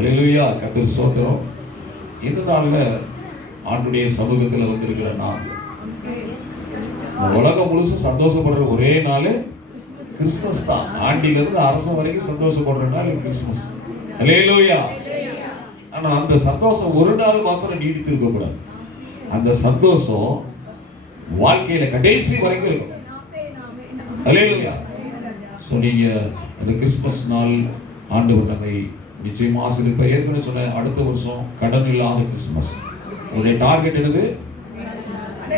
அல்லேலூயா. கர்த்தர் ஸ்தோத்திரம். இந்த நாள்ல ஆண்டுடைய சமூகத்தில் வந்திருக்கிற நான் உலகம் முழுசும் சந்தோஷப்படுற ஒரே நாள் கிறிஸ்துமஸ் தான். ஆண்டிலிருந்து அரசன் வரைக்கும் சந்தோஷப்படுற நாள் கிறிஸ்துமஸ். அல்லேலூயா. ஆனா அந்த சந்தோஷம் ஒரு நாள் மாத்திரம் நீடித்து இருக்க கூடாது. அந்த சந்தோஷம் வாழ்க்கையில கடைசி வரைக்கும் இருக்கும். அல்லேலூயா. சோ நீங்க அந்த கிறிஸ்துமஸ் நாள் ஆண்டவர் நம்மை நிச்சயமா ஆசீர்வதிப்பார். ஏற்கனவே சொன்ன அடுத்த வருஷம் கடன் இல்லாத கிறிஸ்துமஸ். உங்களுடைய டார்கெட் என்னது?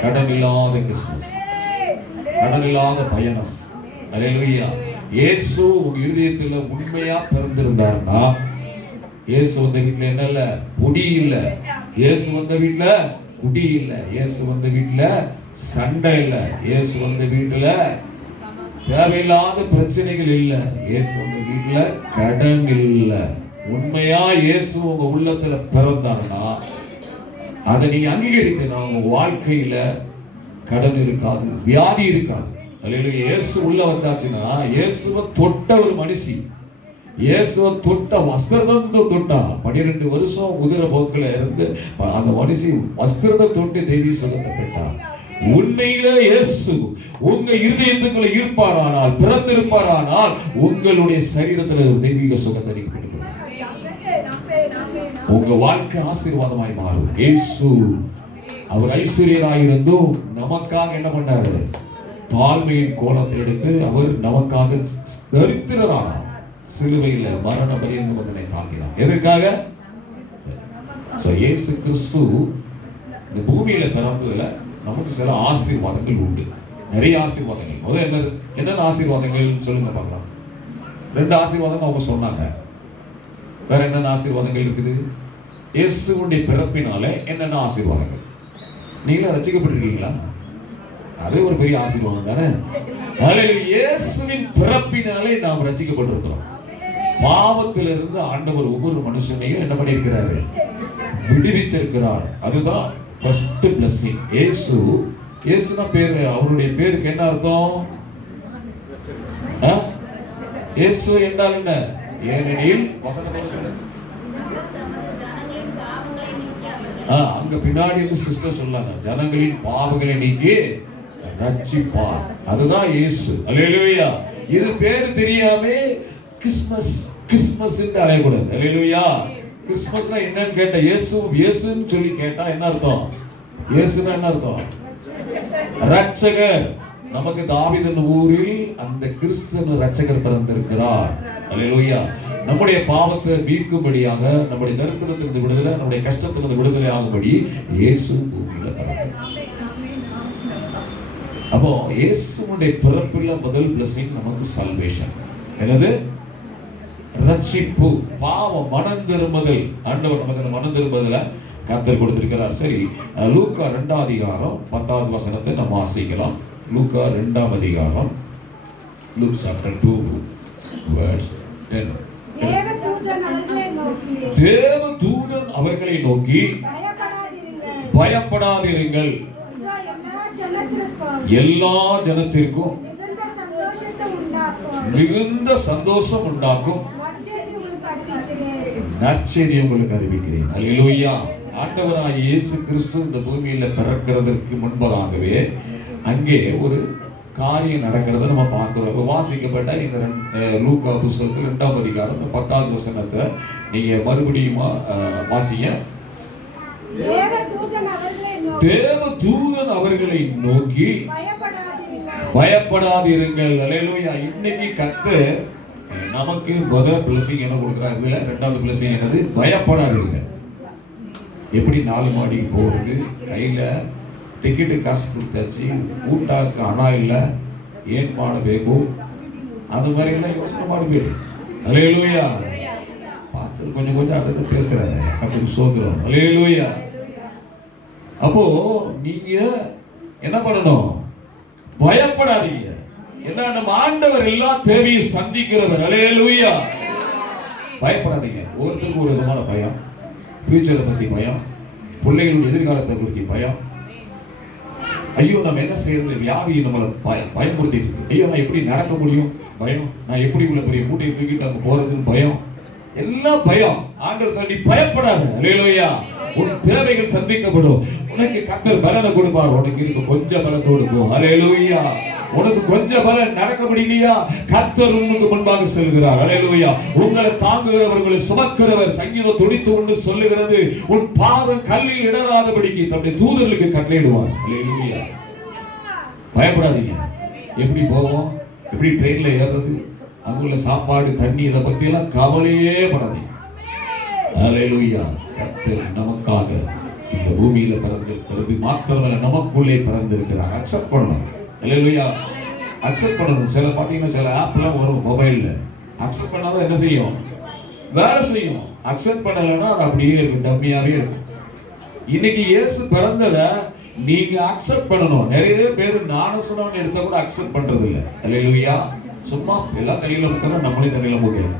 கடன் இல்லாத கிறிஸ்துமஸ், கடன் இல்லாத பயணம். அல்லேலூயா. இயேசு உங்க இருதயத்துல உண்மையா பிறந்திருந்தாருன்னா, இயேசு வந்த வீட்டுல என்ன இல்ல? குடி இல்ல. இயேசு வந்த வீட்டுல குடி இல்ல. இயேசு வந்த வீட்டுல சண்டை இல்ல. இயேசு வந்த வீட்டுல தேவையில்லாத பிரச்சனைகள் இல்ல. இயேசு வந்த வீட்டுல கடன் இல்ல. உண்மையா இயேசு உங்க உள்ளத்துல பிறந்தாருன்னா அதை நீங்க அங்கீகரிக்கனா உங்க வாழ்க்கையில கடன் இருக்காது, வியாதி இருக்காது. அல்லேலூயா. இயேசு உள்ள வந்தாச்சுன்னா, இயேசுவை தொட்ட ஒரு மனுஷி, இயேசுவை தொட்ட வஸ்திரத்தை தொட்டா 12 வருஷம் குதிரை போக்குல இருந்து அந்த மனுஷி வஸ்திரத்தை தொட்டு தெய்வீக சுகத்தை பெற்றா. உண்மையில இயேசு உங்க இருதயத்துக்குள்ள இருப்பாரானால், பிறந்திருப்பாரானால், உங்களுடைய சரீரத்துல ஒரு தெய்வீக சுகத்தை நீங்க பெறுவீங்க. உங்க வாழ்க்கை ஆசீர்வாதமாய் மாறும். இயேசு அவர் ஐஸ்வர்யராயிருந்தும் நமக்காக என்ன பண்ணாரு? தாழ்மையின் கோலத்தை எடுத்து அவர் நமக்காக தரித்திரரானார். சிலுவையில் மரண பரியந்தம் அதனை தாங்கினார். எதற்காக? இயேசு கிறிஸ்து இந்த பூமியில பிறந்ததுல நமக்கு சில ஆசீர்வாதங்கள் உண்டு. நிறைய ஆசீர்வாதங்கள். முதல்ல என்னென்ன ஆசீர்வாதங்கள் சொல்லுங்க பார்க்கலாம். 2 ஆசீர்வாதம் அவங்க சொன்னாங்க. வேற என்னென்ன ஆசீர்வாதங்கள் இருக்குது? இயேசுவுடைய பிறப்பினாலே என்னென்ன ஆசீர்வாதங்கள்? நீங்களும் ரட்சிக்கப்பட்டிருக்கீங்களா? அது ஒரு பெரிய ஆசீர்வாதம் தானே. இயேசுவின் பிறப்பினாலே நாம் ரட்சிக்கப்பட்டிருக்கிறோம். பாவத்திலிருந்து ஆண்டவர் ஒவ்வொரு மனுஷனையும் என்ன பண்ணியிருக்கிறாரு? விடுவித்திருக்கிறார். அதுதான் ஃபர்ஸ்ட் பிளஸிங். இயேசு, இயேசுனா பேரு, அவருடைய பேருக்கு என்ன அர்த்தம்? இயேசு என்றால் என்ன? ஏனெனில் அங்க பின்னாடி சிஸ்டர் சொல்லாங்க, ஜனங்களின் பாவங்களை நீக்கி ரட்சிப்பார். அதுதான் இயேசு. அல்லேலூயா. இது பேரு தெரியாம கிறிஸ்மஸ் கிறிஸ்மஸ் என்று அழையக்கூடாது. அல்லேலூயா. கிறிஸ்மஸ்னா என்னன்னு கேட்டா, இயேசு இயேசுன்னு சொல்லி கேட்டா என்ன அர்த்தம்? இயேசுனா என்ன அர்த்தம்? ரட்சகர். நமக்கு தாவீதின் ஊரில் அந்த கிறிஸ்துவின் ரட்சகர் பிறந்திருக்கிறார். அல்லேலூயா. நம்முடைய பாவத்தை மீட்கும்படியாக, நம்முடைய தரித்திரத்திலிருந்து விடுதலை, நம்முடைய கஷ்டத்திலிருந்து விடுதலை ஆகும்படி இயேசு பூமியில பிறந்தார். அப்போ இயேசுவுடைய பிறப்புல முதல் பிளஸிங் நமக்கு சல்வேஷன். என்னது? ரட்சிப்பு. பாவம் மனம் திரும்புதல். ஆண்டவர் நமக்கு மனம் திரும்புதல கர்த்தர் கொடுத்திருக்கிறார். சரி, லூக்கா 2ஆம் அதிகாரம் 10வது வசனத்தை நம்ம வாசிக்கலாம். லூக்கா 2ஆம் அதிகாரம், Luke chapter 2 verse 10. தேவதூதன் அவர்களை நோக்கி பயப்படாதிருங்கள், எல்லா ஜனத்திற்கும் மிகுந்த சந்தோஷம் உண்டாக்கும் நற்செய்தி உங்களுக்கு அறிவிக்கிறேன். அல்லேலூயா. ஆண்டவராகிய இயேசு கிறிஸ்து இந்த பூமியில பிறக்கிறதற்கு முன்பதாகவே அங்கே ஒரு காரியம் நடக்கிறத நம்ம பார்க்கிறோம். வாசிக்கப்பட்ட இந்த லூக்கா புத்தகத்தில் 2ஆம் அதிகாரம் 10வது வசனத்தை நீங்க மறுபடியும் வாசிங்க. தேவதூதன் அவர்களை நோக்கி பயப்படாதிருங்கள். அல்லேலூயா. இன்னைக்கு கர்த்தர் நமக்கு முதல் பிளஸிங் என்ன கொடுக்கிறார்? இதுல 2வது பிளஸிங் என்னது? பயப்படாதிருங்கள். எப்படி 4 மாடிக்கு போறது? கையில டிக்கெட்டு காசு கொடுத்தாச்சு, ஊட்டாக்கு அணா இல்லை, ஏன் ಮಾಡಬೇಕು, அது மாதிரி எல்லாம் யோசனை ಮಾಡಬೇಡಿ. அல்லேலூயா. பாஸ்டர் கொஞ்சம் அதை பேசுறாங்க. கர்த்தருக்கு ஸ்தோத்திரம். அல்லேலூயா. அப்போ நீங்க என்ன பண்ணணும்? பயப்படாதீங்க. எல்லாம் நம்ம ஆண்டவர் எல்லா தேவையை சந்திக்கிறவர். அல்லேலூயா. பயப்படாதீங்க. ஒருத்தருக்கு ஒரு விதமான பயம், ஃபியூச்சரை பத்தி பயம், பிள்ளைகளுடைய எதிர்காலத்தை குறித்து பயம். ஐயோ நம்ம என்ன செய்யறது? வியாதி நம்மளை பயமுறுத்திட்டு இருக்கு. ஐயோ நான் எப்படி நடக்க முடியும்? பயம். நான் எப்படி உள்ள பெரிய மூட்டையை தூக்கிட்டு அங்க போறதுன்னு பயம். எல்லாம் பயம். ஆண்டவர் சொல்லி பயப்படாத. அல்லேலூயா. உன் தேவைகள் சந்திக்கப்படும். உனக்கு கர்த்தர் பலனை கொடுப்பார். உனக்கு இருக்க கொஞ்சம் பலத்தோடு போ. அல்லேலூயா. உனக்கு கொஞ்சம் பலன் நடக்க முடியலையா, கர்த்தர் உனக்கு முன்பாக செல்கிறார். அல்லேலூயா. உங்களை தாங்குகிறவர், உங்களை சுமக்கிறவர். சங்கீதம் 91 சொல்லுகிறது, உன் பாதம் கல்லில் இடராதபடிக்கு தம்முடைய தூதர்களுக்கு கட்டளையிடுவார். அல்லேலூயா. பயப்படாதீங்க. எப்படி போவோம், எப்படி ட்ரெயின்ல ஏறுறது, அங்குள்ள சாப்பாடு தண்ணி இதை பத்தி எல்லாம் கவலையே படாதீங்க. அல்லேலூயா. கர்த்தர் நமக்காக இந்த பூமியில பிறந்திருக்கிறது மாத்திரமல்ல, நமக்குள்ளே பிறந்திருக்கிறார். அக்செப்ட் பண்ணணும். அல்லேலூயா. அக்செப்ட் பண்ணணும். சில பாத்தீங்கன்னா சில ஆப்லாம் வரும் மொபைல்ல. அக்செப்ட் பண்ணாதான் என்ன செய்யும், வேலை செய்யும். அக்செப்ட் பண்ணலைன்னா அது அப்படியே இருக்கும், டம்மியாவே இருக்கும். இன்னைக்கு இயேசு பிறந்ததை நீங்க அக்செப்ட் பண்ணணும். நிறைய பேர் ஞானஸ்நானம் எடுத்த கூட அக்செப்ட் பண்றது இல்லை. அல்லேலூயா. சும்மா எல்லா தலையில முக்கணும், நம்மளே தலையில முக்கணும்.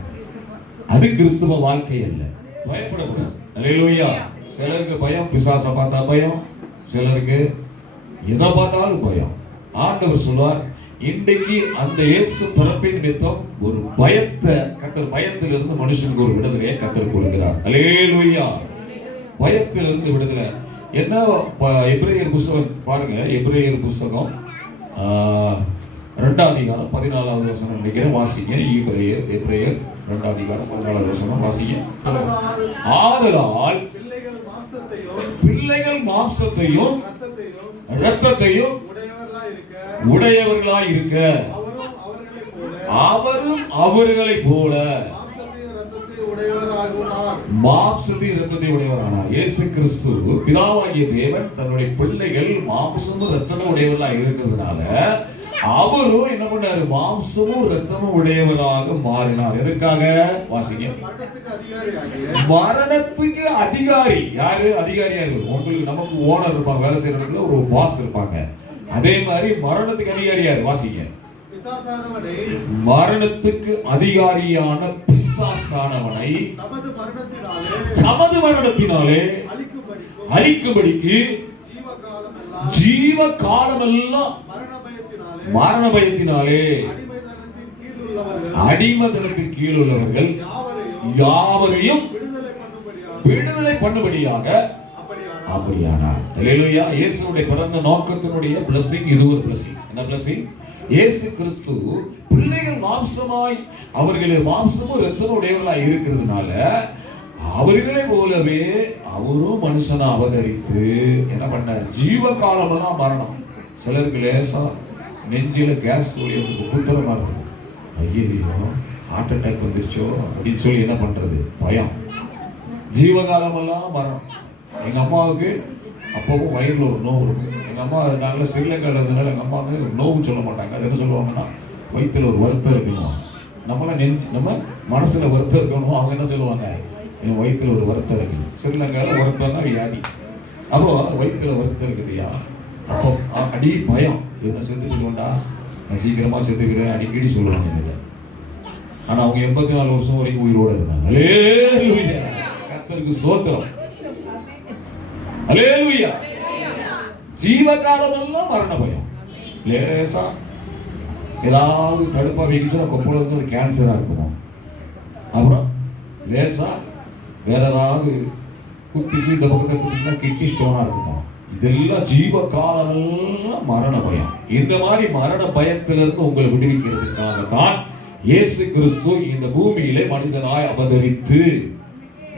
அது கிறிஸ்துவ வாழ்க்கை அல்ல. பயப்படக்கூடாது. அல்லேலூயா. சிலருக்கு பயம், பிசாசை பார்த்தா பயம், சிலருக்கு எதை பார்த்தாலும் பயம். ஆண்டவர் சொல்வார், இன்றைக்கு அந்த இயேசு பிறப்பின் நிமித்தம் ஒரு பயத்தை கர்த்தர், பயத்திலிருந்து மனுஷனுக்கு ஒரு விடுதலையை கர்த்தர் கொடுக்கிறார். அல்லேலூயா. பயத்திலிருந்து விடுதலை. என்ன எபிரேயர் புத்தகம் பாருங்க, எபிரேயர் புத்தகம் 2ஆம் அதிகாரம் 14வது வசனம் நினைக்கிறேன், வாசிங்க. எபிரேயர் 2ஆம் அதிகாரம் 14வது வசனம் வாசிங்க. ஆதலால் பிள்ளைகள் மாம்சத்தையும் இரத்தத்தையும் உடையவர்களாய் இருக்க அவரும் அவர்களைப் போல மாம்சத்தை இரத்தத்தை உடையவரானார். இயேசு கிறிஸ்து பிதாவாகிய தேவன் தன்னுடைய பிள்ளைகள் மாம்சமும் இரத்தமும் உடையவர்களாக இருக்கிறதுனால அவரும் என்ன பண்ணாரு, மாம்சமும் இரத்தமும் உடையவராக மாறினார். எதற்காக வாசிங்க. மரணத்துக்கு அதிகாரி யாரு? அதிகாரி யாரு? உங்களுக்கு நமக்கு ஓனர் இருப்பாங்க, வேலை செய்யற இடத்துல ஒரு பாஸ் இருப்பாங்க. அதே மாதிரி மரணத்துக்கு அதிகாரி யாரு? வாசிங்க. மரணத்துக்கு அதிகாரியான பிசாசானவனை தமது மரணத்தினாலே அழிக்கும்படிக்கு ஜீவ காலமெல்லாம் மரண பயத்தினாலே அடிமதனத்தின் கீழ் உள்ளவர்கள் யாவரையும் விடுதலை பண்ணும்படியாக அப்படியானார். அல்லேலூயா. இயேசுவுடைய பிறந்த நோக்கத்தினுடைய blessing இது ஒரு blessing. என்ன blessing? இயேசு கிறிஸ்து பிள்ளைகள் மாம்சமாய், அவர்களே மாம்சமும் இரத்தமும் உடையவர்களாய் இருக்கிறதுனால அவர்களை போலவே அவரும் மனுஷனா அவதரித்து என்ன பண்ணார், ஜீவ காலமெல்லாம் மரணம். சிலருக்கு லேசா நெஞ்சில கேஸ் குத்துறமா இருக்கும். ஐயோ ஹார்ட் அட்டாக் வந்துருச்சோ அப்படின்னு சொல்லி என்ன பண்றது, பயம். ஜீவகாலமெல்லாம் மரணம். எங்க அம்மாவுக்கு அப்பவும் வயிறுல ஒரு நோவு இருக்கும். எங்க அம்மா நல்ல ஸ்ரீலங்கால இருந்ததுனால எங்க அம்மா வந்து நோவு சொல்ல மாட்டாங்க. அது என்ன சொல்லுவாங்கன்னா, வயிற்றுல ஒரு வருத்தம் இருக்கணும். நம்ம மனசுல வருத்தம் இருக்கணும். அவங்க என்ன சொல்லுவாங்க, என் வயிற்றுல ஒரு வருத்தம் இருக்குது. ஸ்ரீலங்கால வருத்தம்னா வியாதி. அப்போ வயிற்றுல வருத்தம் இருக்குதுயா, அப்போ அடி பயம், என்ன செத்துக்கிடுவேன்டா, நான் சீக்கிரமா செத்துக்கிறேன் அடிக்கடி சொல்லுவாங்க. ஆனா அவங்க 84 வருஷம் வரைக்கும் உயிரோடு இருந்தாங்க. அல்லேலூயா. கர்த்தருக்கு ஸ்தோத்திரம். அல்லேலூயா. ஜீவகாலம் எல்லாம் மரண பயம். லேசா ஏதாவது தடுப்பா வைக்கிச்சுன்னா கொப்பளம் இருந்து கேன்சரா இருக்குமா, அப்புறம் லேசா வேற ஏதாவது குத்திச்சு இந்த பக்கத்தை குத்திச்சுன்னா கிட்னி ஸ்டோனா இருக்குமா. இதெல்லாம் ஜீவகாலம் எல்லாம் மரண பயம். இந்த மாதிரி மரண பயத்திலிருந்து உங்களை விடுவிக்கிறதுக்காக தான் இயேசு கிறிஸ்து இந்த பூமியிலே மனிதனாய் அவதரித்து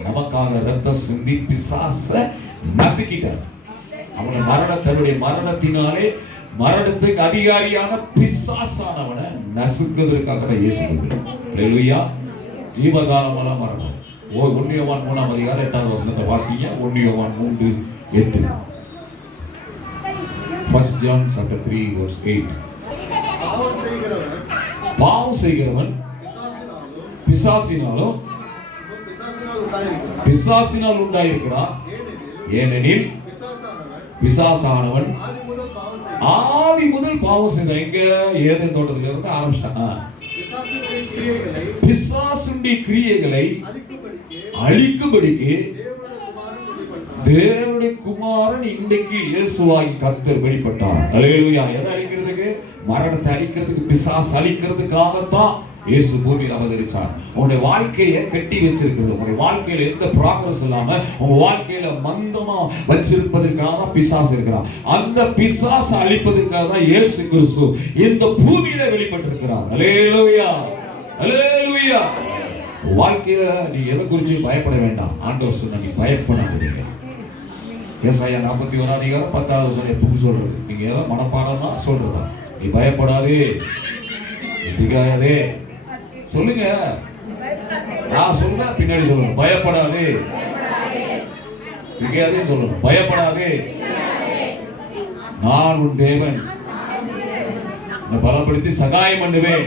நமக்காக ரத்தம் சிந்தி பிசாசை நசுக்கிட்டார். அவனை தன்னுடைய மரணத்தினாலே மரணத்துக்கு அதிகாரியான பிசாசானவனை நசுக்குவதற்காக தான் இயேசு வந்தார். அல்லேலூயா. ஜீவகாலம் எல்லாம் மரணம். 1 யோவான் 3ஆம் அதிகாரம் 8வது வசனத்தை வாசிங்க. 1 யோவான் 3:8. 1 John chapter 3 verse 8. பாவம் செய்கிறவன் பிசாசினால் உண்டாயிருக்கிறான். ஏனெனில் பிசாசானவன் ஆதி முதல் பாவம் செய்தான். எங்க ஏதேன் தோட்டத்துல இருந்து ஆரம்பிச்சான். பிசாசுடைய கிரியைகளை அழிக்கும்படிக்கு தேவனுடைய குமாரன் இன்றைக்கு இயேசுவாகி கர்த்தர் வெளிப்பட்டார். அல்லேலூயா. எதை அழிக்கிறதுக்கு? மரணத்தை அழிக்கிறதுக்கு, பிசாசு அழிக்கிறதுக்காகத்தான் இயேசு பூமியில் அவதரிச்சார். உங்களுடைய வாழ்க்கையை கட்டி வச்சிருக்கிறது, உங்களுடைய வாழ்க்கையில எந்த ப்ராக்ரஸ் இல்லாம உங்க வாழ்க்கையில மந்தமா வச்சிருப்பதற்காக தான் பிசாசு இருக்கிறான். அந்த பிசாசை அழிப்பதற்காக தான் இயேசு கிறிஸ்து இந்த பூமியில வெளிப்பட்டிருக்கிறார். அல்லேலூயா, அல்லேலூயா. வாழ்க்கையில நீ எதை குறிச்சு பயப்பட வேண்டாம். ஆண்டவர் சொன்ன நீ பயப்படாதீங்க. ஏசாயா 41 அதிகாரம் 10வது வசனம் எப்பவும் சொல்றது, நீங்க ஏதோ மனப்பாடமா சொல்றதா, நீ பயப்படாதே, திகையாதே. சொல்லுங்க, நான் சொல்ல பின்னாடி சொல்லணும். பயப்படாதே, திகையாதே சொல்லணும். பயப்படாதே, நான் உன் தேவன், பலப்படுத்தி சகாயம் பண்ணுவேன்,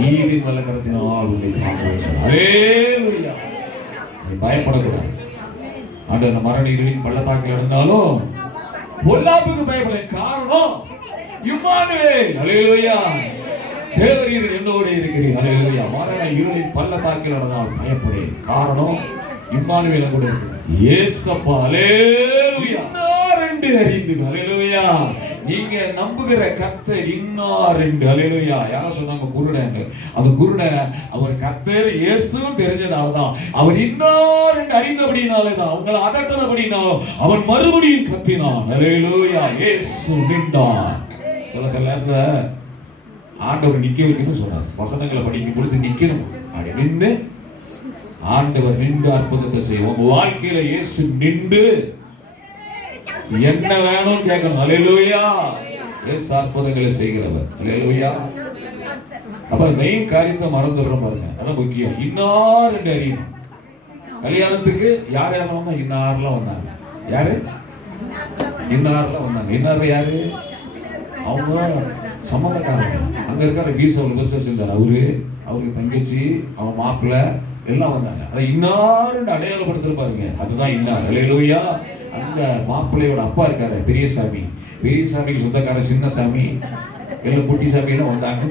நீதின் வல்லகரத்தினால் உன்னை காப்பாற்றுவேன். அல்லேலூயா. நீ பயப்படக்கூடாது. அந்த மரண இருளின் பள்ளத்தாக்கில் இருந்தாலும் பொல்லாப்புக்கு பயப்பட காரணம் இம்மானுவேல். அல்லேலூயா. தேவரீர் என்னோட இருக்கிறீர். அல்லேலூயா. மரண இருளின் பள்ளத்தாக்கில் இருந்தாலும் பயப்படே, காரணம் இம்மானுவேல் கூட இருக்கிறார். இயேசப்பா. அல்லேலூயா. இன்னாரென்று அறிந்து. அல்லேலூயா. நீங்க நம்புகிற கர்த்தர் இன்னாரென்று. அல்லேலூயா. யாரோ சொன்னாங்க குருடன். அந்த குருடன் அவர் கர்த்தர் இயேசுன்னு தெரிஞ்சதால்தான், அவர் இன்னாரென்று அறிந்தபடினாலேதான், உங்களை அதட்டனபடினாலும் அவன் மறுபடியும் கத்தினான். அல்லேலூயா. இயேசு நின்றார். சில நேரத்துல ஆண்டவர் நிக்க வைக்கணும்னு சொன்னார். வசனங்களை படிக்கும் பொழுது நிக்கணும். அப்படி நின்று ஆண்டவர் நின்று அற்புதத்தை செய்வோம். உங்க வாழ்க்கையில இயேசு நின்று என்ன வேணும் கேட்கணும். அல்லேலூயா. இயேசு அற்புதங்களை செய்கிறவர். அல்லேலூயா. அப்ப மெயின் காரியத்தை மறந்துடுறோம் பாருங்க, அதான் முக்கியம். இன்னார் என்று அறியணும். கல்யாணத்துக்கு யார் யாரெல்லாம் வந்தா? இன்னார்லாம் வந்தாங்க. யாரு? இன்னார்லாம் வந்தாங்க. இன்னார் யாரு? அவங்க சம்பந்தக்காரங்க. அங்க இருக்கிற வீசவர்கள் பஸ் வச்சிருந்தார். அவருக்கு தங்கச்சி, அவங்க மாப்பிள்ளை எல்லாம் வந்தாங்க. அதை இன்னாருன்னு அடையாளப்படுத்துற பாருங்க, அதுதான் இன்னார். அல்லேலூயா. அந்த மாப்பிள்ளையோட அப்பா இருக்காரு பெரியசாமி. பெரியசாமிக்கு சொந்தக்கார சின்னசாமி எல்லாம் குட்டிசாமி எல்லாம் வந்தாங்க.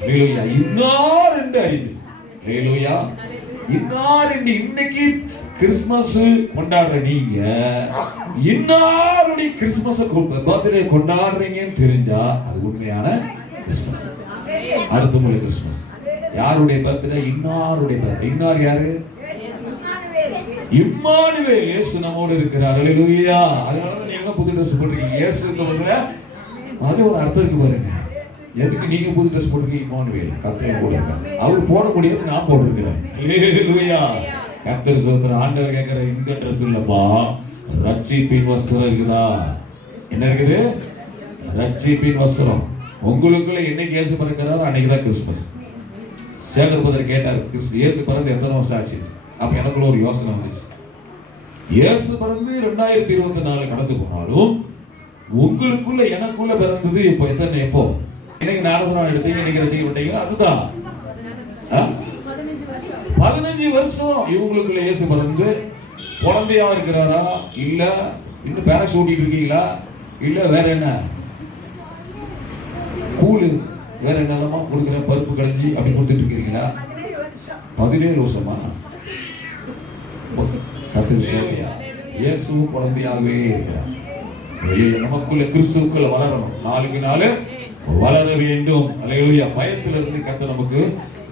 அல்லேலூயா. இன்னார் என்று அறிந்து. அல்லேலூயா. இன்னார் என்று இன்னைக்கு கிறிஸ்துமஸ் கொண்டாடுற நீங்க இன்னாருடைய கிறிஸ்துமஸ் பர்த்டே கொண்டாடுறீங்கன்னு தெரிஞ்சா அது உண்மையான கிறிஸ்துமஸ். அடுத்த முறை கிறிஸ்துமஸ். யாருடைய பர்த்டே? இன்னாருடைய பர்த்டே. இன்னார் யாரு? இம்மானுவேல். இயேசு நம்மோடு இருக்கிறார். அல்லேலூயா. அதனாலதான் நீங்க புது ட்ரெஸ் போட்டுருக்கீங்க. இயேசுக்கு பதிலா அது ஒரு அர்த்தம் இருக்கு பாருங்க. எதுக்கு நீங்க புது ட்ரெஸ் போட்டுருக்கீங்க? இம்மானுவேல் கர்த்தர் கூட இருக்கார். அவர் போட முடியாது, நான் போட்டிருக்கிறேன். அல்லேலூயா. கர்த்தர் சோதரர். ஆண்டவர் கேட்கிற இந்த ட்ரெஸ் இல்லப்பா, ரட்சிப்பின் வஸ்திரம் இருக்குதா? என்ன இருக்குது? ரட்சிப்பின் வஸ்திரம். உங்களுக்குள்ள என்னைக்கு இயேசு பிறக்கிறாரோ அன்னைக்குதான் கிறிஸ்துமஸ். சேகர் பதர் கேட்டார், இயேசு பிறந்து எத்தனை வருஷம் ஆச்சு? அப்ப எனக்குள்ள ஒரு யோசனை வந்துச்சு. இயேசு பிறந்து 2024 கடந்து போனாலும் உங்களுக்குள்ள எனக்குள்ள பிறந்தது இப்போ எத்தனை? எப்போ? இன்னைக்கு ஞானஸ்நானம் எடுத்தீங்க, இன்னைக்கு ரசிக்கப்பட்டீங்க, அதுதான் 15 வருஷம் இவங்களுக்குள்ள இயேசு பிறந்து குழந்தையா இருக்கிறாரா? இல்ல இன்னும் பேரக்ஸ் ஓட்டிட்டு இருக்கீங்களா? இல்ல வேற என்ன கூழு வேற என்னமா கொடுக்குற பருப்பு கழிஞ்சி அப்படி கொடுத்துட்டு இருக்கீங்களா? 17 வருஷமா? இயேசுவும் குழந்தையாகவே இருக்கிறார். நமக்குள்ள கிறிஸ்துவுக்குள்ள வளரணும். நாளுக்கு நாள் வளர வேண்டும். அல்லேலூயா. பயத்திலிருந்து கர்த்தர் நமக்கு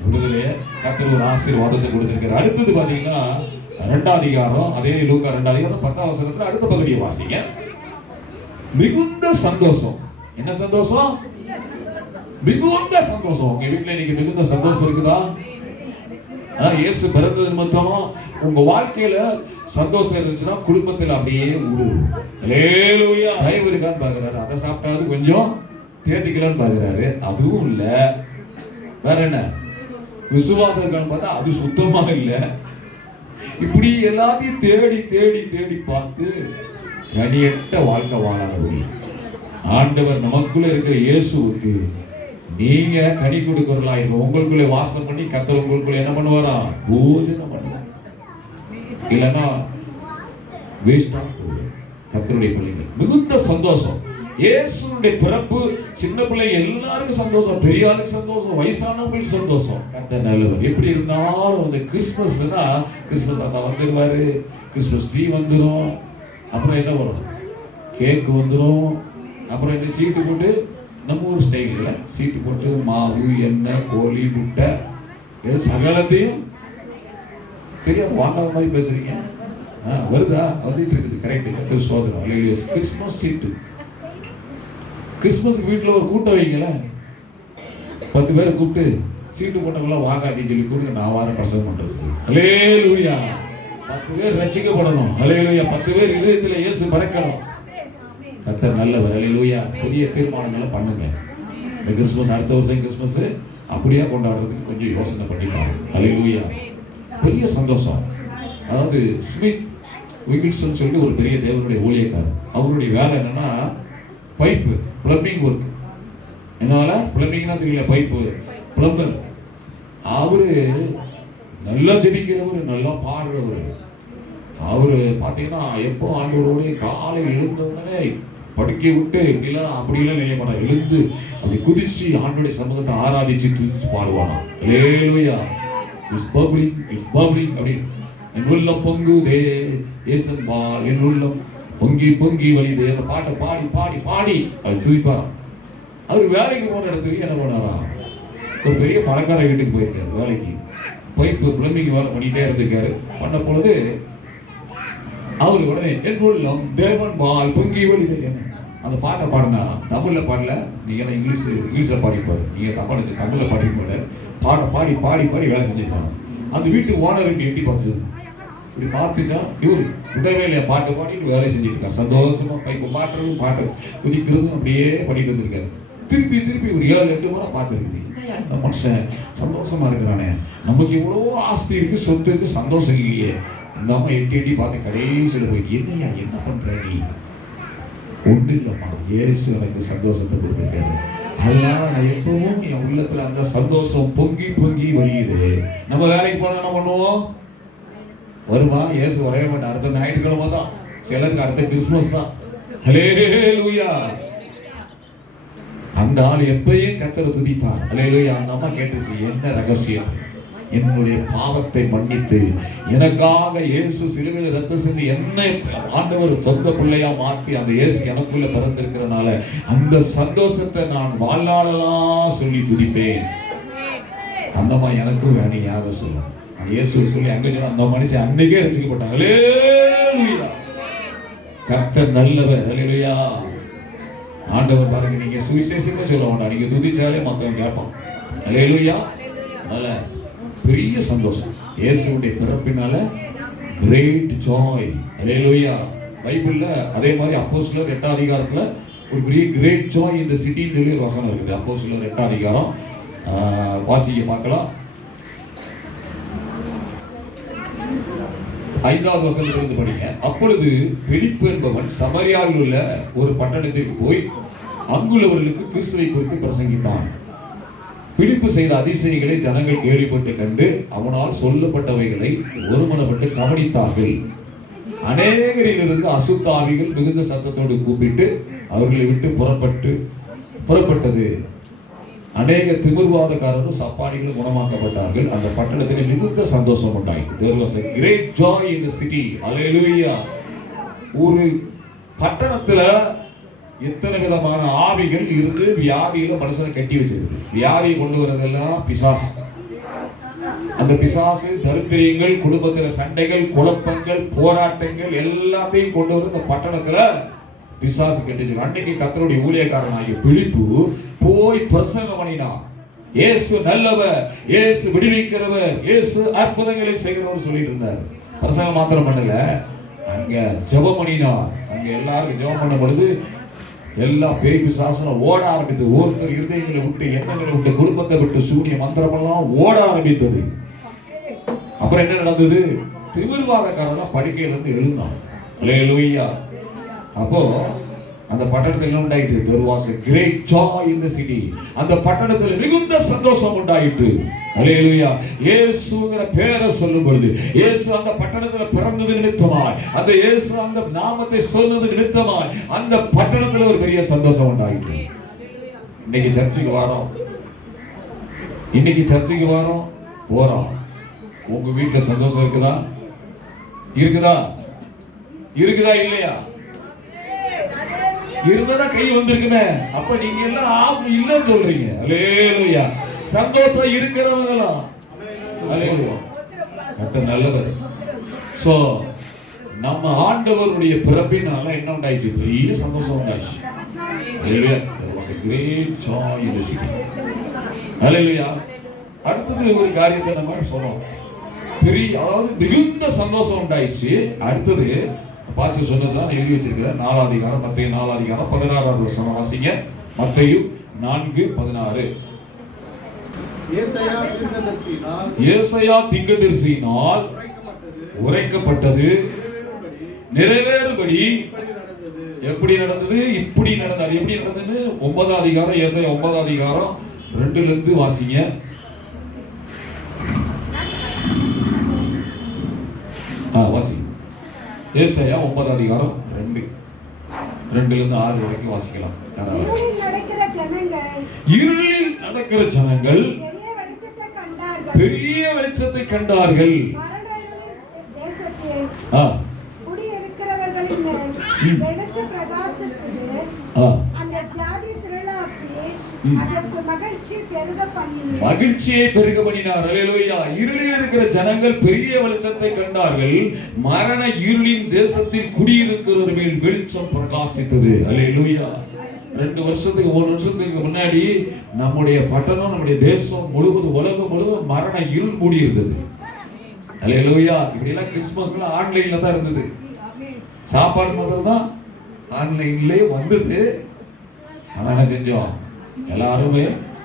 விடுதலையை, கர்த்தர் ஒரு ஆசீர்வாதத்தை கொடுத்திருக்கிறார். அடுத்தது பாத்தீங்கன்னா 2ஆம் அதிகாரம், அதே லூக்கா 2ஆம் அதிகாரம் 10ஆம் வசனத்துல அடுத்த பகுதியை வாசிங்க. மிகுந்த சந்தோஷம். என்ன சந்தோஷம்? மிகுந்த சந்தோஷம். உங்க வீட்டுல இன்னைக்கு மிகுந்த சந்தோஷம் இருக்குதா? இயேசு பிறந்தது நிமித்தமா உங்க வாழ்க்கையில சந்தோஷம் இருந்துச்சுன்னா குடும்பத்தில் அப்படியே ஊடுருவும். அல்லேலூயா. தயவு இருக்கான்னு பாக்குறாரு, அதை சாப்பிட்டாவது கொஞ்சம் தேர்த்திக்கலான்னு பாக்குறாரு, அதுவும் இல்ல. வேற என்ன? விசுவாசம் இருக்கான்னு பார்த்தா அது சுத்தமாக இல்ல. இப்படி எல்லாத்தையும் தேடி தேடி தேடி பார்த்து கனியற்ற வாழ்க்கை வாழாதபடி ஆண்டவர் நமக்குள்ள இருக்கிற இயேசுவுக்கு நீங்க கனி கொடுக்கிறவர்களா இருக்க உங்களுக்குள்ள வாசம் பண்ணி கர்த்தர் உங்களுக்குள்ள என்ன பண்ணுவாரா? போஜனம் பண்ணுவார். இல்லைன்னா வேஸ்டா கர்த்தருடைய பிள்ளைகள் மிகுந்த சந்தோஷம். இயேசுடைய பிறப்பு சின்ன பிள்ளை எல்லாருக்கும் சந்தோஷம், பெரிய ஆளுக்கு சந்தோஷம், வயசானவங்களுக்கு சந்தோஷம். கர்த்தர் நல்லவர். எப்படி இருந்தாலும் அந்த கிறிஸ்துமஸ்னா கிறிஸ்துமஸ் அப்பா வந்துடுவாரு, கிறிஸ்துமஸ் ட்ரீ வந்துடும், அப்புறம் என்ன வரும்? கேக்கு வந்துடும், அப்புறம் என்ன சீட்டு போட்டு நம்ம ஊர் ஸ்டைலில் சீட்டு போட்டு மாவு எண்ணெய் கோழி முட்டை சகலத்தையும் தெரியாது வாங்காத மாதிரி பேசுறீங்க. வருதா? வந்துட்டு இருக்குது. கரெக்ட். சோதரம் கிறிஸ்துமஸ் சீட்டு. கிறிஸ்துமஸ் வீட்டில் ஒரு கூட்டம் வைங்கள, 10 பேரை கூப்பிட்டு சீட்டு போட்டவங்களாம் வாங்க அப்படின்னு சொல்லி கூப்பிட்டு நான் வாரம் பிரசவம் பண்றதுக்கு. அல்லேலூயா. 10 பேர் ரட்சிக்கப்படணும். அல்லேலூயா. 10 பேர் இதயத்தில் இயேசு பறக்கணும். கர்த்தர் நல்லவர். அல்லேலூயா. புதிய தீர்மானங்களை பண்ணுங்க. இந்த கிறிஸ்துமஸ் அடுத்த வருஷம் கிறிஸ்துமஸ் அப்படியே கொண்டாடுறதுக்கு கொஞ்சம் யோசனை பண்ணிக்கலாம். அல்லேலூயா. பெரிய சந்தோஷம். அதாவது ஸ்மித் விகில்சன் சொல்லி ஒரு பெரிய தேவனுடைய ஊழியக்காரர். அவருடைய வேலை என்னன்னா பைப்பு பிளம்பிங் ஒர்க். என்னால பிளம்பிங்னா தெரியல, பைப்பு பிளம்பர். அவரு நல்லா ஜெபிக்கிறவர், நல்லா பாடுறவர். அவரு பாத்தீங்கன்னா எப்போ ஆண்டவரோட காலை எழுந்தவுடனே படுக்கை விட்டு இப்படிலாம் அப்படிலாம் நினைய மாட்டார். எழுந்து அப்படி குதிச்சு ஆண்டோடைய சமூகத்தை ஆராதிச்சு துதிச்சு பாடுவானா. அல்லேலூயா. இஸ் பப்ளிங் அப்படின்னு என் உள்ளம் பொங்குதே ஏசன்பா, என் உள்ளம் பொங்கி பொங்கி வழிதே. அந்த பாட்டை பாடி பாடி பாடி அது துதிப்பாராம். அவர் வேலைக்கு போன இடத்துலயும் என்ன பண்ணாராம், ஒரு பெரிய பணக்கார வீட்டுக்கு போயிருக்காரு வேலைக்கு. பைப்பு பிளம்பிங் வேலை பண்ணிட்டே இருந்திருக்காரு. பண்ண பொழுது அவரு உடனே என் உள்ளம் தேவன் பால் பொங்கி வழிதே அந்த பாட்டை பாடினாராம். தமிழ்ல பாடல, நீங்க இங்கிலீஷ்ல பாடிப்பாரு. நீங்க தமிழ்ல பாடிப்பாரு. பாட்டை பாடி பாடி பாடி வேலை செஞ்சிருக்காங்க. அந்த வீட்டு ஓனருக்கு எட்டி பார்த்தது. இப்படி பார்த்துச்சா இவர் உதவே இல்லையா, பாட்டு பாடிட்டு வேலை செஞ்சுட்டு இருக்காரு. சந்தோஷமா பைப்பு மாட்டுறதும் பாட்டு குதிக்கிறதும் அப்படியே பண்ணிட்டு வந்திருக்காரு. திருப்பி திருப்பி ஒரு 7-8 முறை பார்த்துருக்குது. இந்த மனுஷன் சந்தோஷமா இருக்கிறானே, நமக்கு இவ்வளோ ஆஸ்தி இருக்கு, சொத்து இருக்கு, சந்தோஷம் இல்லையே. இந்த அம்மா எட்டி எட்டி பார்த்து கடைசியில் போயிட்டு என்னையா என்ன பண்ற நீ? ஒண்ணு இல்லம்மா, இயேசு எனக்கு சந்தோஷத்தை கொடுத்துருக்காரு. அதனால நான் எப்பவும் என் உள்ளத்துல அந்த சந்தோஷம் பொங்கி பொங்கி வழியுது. நம்ம வேலைக்கு போனா என்ன பண்ணுவோம்? வருமா? இயேசு வரவே மாட்டேன். அடுத்த ஞாயிற்றுக்கிழமை தான், சிலருக்கு அடுத்த கிறிஸ்துமஸ் தான். ஹல்லேலூயா. அந்த ஆள் எப்பயும் கர்த்தரை துதிப்பார். ஹல்லேலூயா. அந்த அம்மா கேட்டுச்சு, என்ன ரகசியம்? என்னுடைய பாவத்தை மன்னித்து எனக்காக இயேசு சிலுவையில் ரத்தம் சிந்தி என்னை ஆண்டவர் சொந்த பிள்ளையா மாற்றி அந்த இயேசு எனக்குள்ள பிறந்திருக்கிறனால அந்த சந்தோஷத்தை நான் வாழ்நாளெல்லாம் சொல்லி துதிப்பேன். அந்தம்மா எனக்கும் வேணும் யாக சொல்லும். இயேசு சொல்லி அங்க சொன்ன அந்த மனுஷன் அன்னைக்கே ரசிக்கப்பட்டாங்க. அல்லேலூயா. கர்த்தர் நல்லவர். அல்லேலூயா. ஆண்டவர் பாருங்க, நீங்க சுவிசேஷமே சொல்ல வேண்டாம், நீங்க துதிச்சாலே மத்தவங்க கேட்பான். அல்லேலூயா. நல்ல பெரிய சந்தோஷம் இயேசுவுடைய பிறப்பினால கிரேட் ஜாய். அல்லேலூயா. பைபிள்ல அதே மாதிரி அப்போஸ்தலர் 8ஆம் அதிகாரத்துல ஒரு பெரிய கிரேட் ஜாய் இந்த சிட்டின்னு சொல்லி ஒரு வசனம் இருக்குது. அப்போஸ்தலர் 8ஆம் அதிகாரம் வாசிக்க பார்க்கலாம். 5வது வசனத்திலிருந்து படிங்க. அப்பொழுது பிலிப்பு என்பவன் சமரியாவில் உள்ள ஒரு பட்டணத்திற்கு போய் அங்குள்ளவர்களுக்கு கிறிஸ்துவை குறித்து பிரசங்கித்தான். பிலிப்பு செய்த அதிசயங்களை ஜனங்கள் கேள்விப்பட்டு கண்டு அவனால் சொல்லப்பட்டவைகளை ஒருமனப்பட்டு கவனித்தார்கள். அநேகரிலிருந்து அசுத்த ஆவிகள் மிகுந்த சத்தத்தோடு கூப்பிட்டு அவர்களை விட்டு புறப்பட்டது. அநேக திமிர்வாதக்காரரும் சப்பானிகளும் குணமாக்கப்பட்டார்கள். அந்த பட்டணத்தில் மிகுந்த சந்தோஷம் உண்டாயிற்று. There was a great joy in the city. Hallelujah. ஒரு பட்டணத்துல எத்தனை விதமான ஆவிகள் இருந்து வியாதியில மனுஷனை கட்டி வச்சிருக்கு. வியாதியை கொண்டு வரதெல்லாம் பிசாசு. அந்த பிசாசு தரித்திரியங்கள், குடும்பத்துல சண்டைகள், குழப்பங்கள், போராட்டங்கள் எல்லாத்தையும் கொண்டு வர இந்த பட்டணத்துல பிசாசு கட்டிச்சு. அன்னைக்கு கர்த்தருடைய ஊழியக்காரனாகிய பிலிப்பு போய் பிரசங்கம் பண்ணினான். இயேசு நல்லவர், இயேசு விடுவிக்கிறவர், இயேசு அற்புதங்களை செய்கிறவர் சொல்லிட்டு இருந்தார். பிரசங்கம் மாத்திரம் பண்ணல, அங்க ஜெபம் பண்ணினார். அங்க எல்லாருக்கும் ஜெபம் பண்ணும் பொழுது எல்லா பேய் பிசாசும் ஓட ஆரம்பித்தது. ஒருத்தர் இருதயங்களை விட்டு, எண்ணங்களை விட்டு, குடும்பத்தை விட்டு சூனிய மந்திரம் எல்லாம் ஓட ஆரம்பித்தது. அப்புறம் என்ன நடந்தது? திமிர்வாதக்காரன் படுக்கையில இருந்து எழுந்தான். அல்லேலூயா. அப்போ அந்த பட்டணத்தில் உண்டாயிட்டு there was a great joy in the city. அந்த பட்டணத்தில் மிகுந்த சந்தோஷம் உண்டாயிட்டு. அல்லேலூயா. இயேசுங்கிற பேரை சொல்லும் பொழுது, இயேசு அந்த பட்டணத்தில் பிறந்தது நிமித்தமாய், அந்த இயேசு அந்த நாமத்தை சொன்னது நிமித்தமாய் அந்த பட்டணத்தில் ஒரு பெரிய சந்தோஷம் உண்டாயிட்டு. இன்னைக்கு சர்ச்சுக்கு வரோம், போறோம். உங்க வீட்டுல சந்தோஷம் இருக்குதா? இருக்குதா இல்லையா? இருந்ததா கை வந்திருக்குமே. அப்ப நீங்க எல்லாம் இல்லன்னு சொல்றீங்க. அல்லேலூயா. சந்தோஷம் இருக்கிறவங்களா? அல்லேலூயா. கர்த்தர் நல்லவர். சோ நம்ம ஆண்டவருடைய பிறப்பினால என்ன உண்டாயிச்சு? பெரிய சந்தோஷம் உண்டாயிச்சு. அல்லேலூயா. There was a great joy in the city. அல்லேலூயா. அடுத்தது ஒரு காரியத்தை நம்ம சொல்றோம். அதாவது மிகுந்த சந்தோஷம் உண்டாயிடுச்சு. அடுத்தது பாஸ்டர் சொன்னதுதான் எழுதி வச்சிருக்கிறேன். 4ஆம் அதிகாரம், மத்தேயு 4ஆம் அதிகாரம் 16வது வசனம் வாசிங்க. மத்தேயு 4:16. ஏசாயா தீர்க்கதரிசியினால் உரைக்கப்பட்டது நிறைவேறும்படி எப்படி நடந்தது? இப்படி நடந்தது. எப்படி நடந்ததுன்னு 9ஆம் அதிகாரம், ஏசாயா 9ஆம் அதிகாரம் 2ல இருந்து வாசிங்க. வாசி. ஏசாயா 9ஆம் அதிகாரம் 2ல இருந்து 6 வரைக்கும் வாசிக்கலாம். இருளில் நடக்கிற ஜனங்கள் பெரிய வெளிச்சத்தை கண்டார்கள். மகிழ்ச்சியை பெருக பண்ணினார். அல்லேலூயா. இருளில் இருக்கிற ஜனங்கள் பெரிய வெளிச்சத்தை கண்டார்கள். மரண இருளின் தேசத்தில் குடியிருக்கிறவர் மேல் வெளிச்சம் பிரகாசித்தது. அல்லேலூயா. 2 வருஷத்துக்கு 1 வருஷத்துக்கு முன்னாடி நம்முடைய பட்டணம், நம்முடைய தேசம் முழுவதும், உலகம் முழுவதும் மரண இருள் மூடி இருந்தது. அல்லேலூயா. இப்படி எல்லாம் கிறிஸ்துமஸ்ல ஆன்லைன்ல தான் இருந்தது. சாப்பாடு மாத்திரம் தான் ஆன்லைன்லயே வந்தது. ஆனா என்ன செஞ்சோம்? எல்லாருமே